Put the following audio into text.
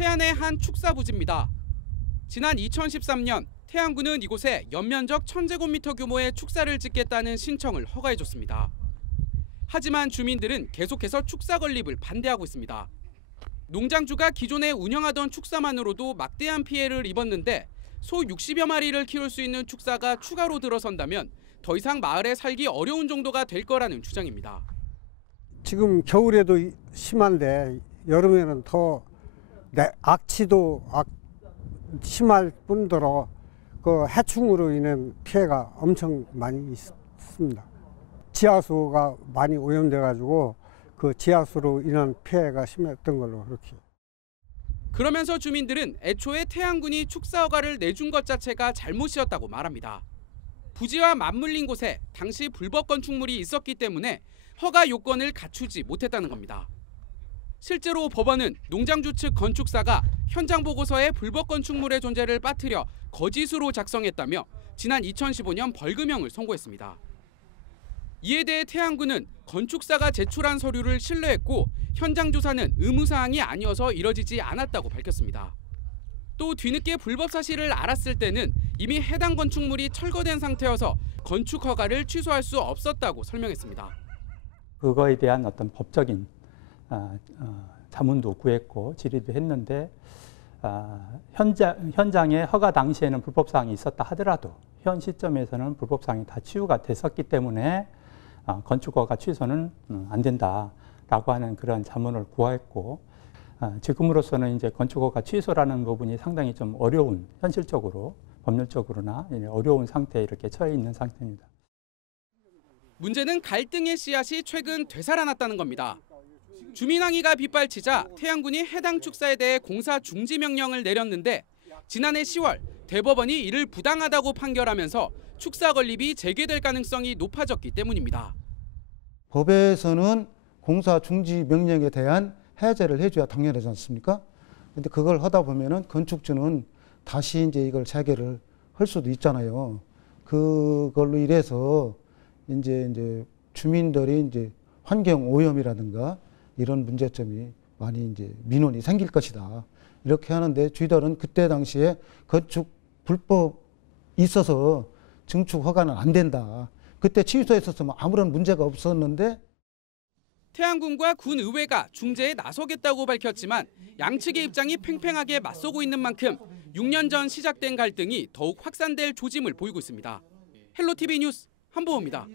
태안의 한 축사 부지입니다. 지난 2013년 태안군은 이곳에 연면적 1000제곱미터 규모의 축사를 짓겠다는 신청을 허가해줬습니다. 하지만 주민들은 계속해서 축사 건립을 반대하고 있습니다. 농장주가 기존에 운영하던 축사만으로도 막대한 피해를 입었는데 소 60여 마리를 키울 수 있는 축사가 추가로 들어선다면 더 이상 마을에 살기 어려운 정도가 될 거라는 주장입니다. 지금 겨울에도 심한데 여름에는 더 악취도 심할 뿐더러 그 해충으로 인한 피해가 엄청 많이 있습니다. 지하수가 많이 오염돼가지고 그 지하수로 인한 피해가 심했던 걸로 그렇게. 그러면서 주민들은 애초에 태안군이 축사 허가를 내준 것 자체가 잘못이었다고 말합니다. 부지와 맞물린 곳에 당시 불법 건축물이 있었기 때문에 허가 요건을 갖추지 못했다는 겁니다. 실제로 법원은 농장주 측 건축사가 현장 보고서에 불법 건축물의 존재를 빠뜨려 거짓으로 작성했다며 지난 2015년 벌금형을 선고했습니다. 이에 대해 태안군은 건축사가 제출한 서류를 신뢰했고 현장 조사는 의무사항이 아니어서 이뤄지지 않았다고 밝혔습니다. 또 뒤늦게 불법 사실을 알았을 때는 이미 해당 건축물이 철거된 상태여서 건축 허가를 취소할 수 없었다고 설명했습니다. 그거에 대한 어떤 법적인 자문도 구했고 질의도 했는데 현장에 허가 당시에는 불법사항이 있었다 하더라도 현 시점에서는 불법사항이 다 치유가 됐었기 때문에 건축허가 취소는 안 된다라고 하는 그런 자문을 구했고 지금으로서는 이제 건축허가 취소라는 부분이 상당히 좀 어려운 현실적으로 법률적으로나 어려운 상태에 이렇게 처해 있는 상태입니다. 문제는 갈등의 씨앗이 최근 되살아났다는 겁니다. 주민항의가 빗발치자 태안군이 해당 축사에 대해 공사 중지 명령을 내렸는데 지난해 10월 대법원이 이를 부당하다고 판결하면서 축사 건립이 재개될 가능성이 높아졌기 때문입니다. 법에서는 공사 중지 명령에 대한 해제를 해줘야 당연하지 않습니까? 근데 그걸 하다 보면은 건축주는 다시 이제 이걸 재개를 할 수도 있잖아요. 그걸로 인해서 이제 주민들이 이제 환경 오염이라든가 이런 문제점이 많이 이제 민원이 생길 것이다. 이렇게 하는데 저희들은 그때 당시에 건축 불법 있어서 증축 허가는 안 된다. 그때 취소했었으면 아무런 문제가 없었는데. 태안군과 군의회가 중재에 나서겠다고 밝혔지만 양측의 입장이 팽팽하게 맞서고 있는 만큼 6년 전 시작된 갈등이 더욱 확산될 조짐을 보이고 있습니다. 헬로티비 뉴스 한보호입니다.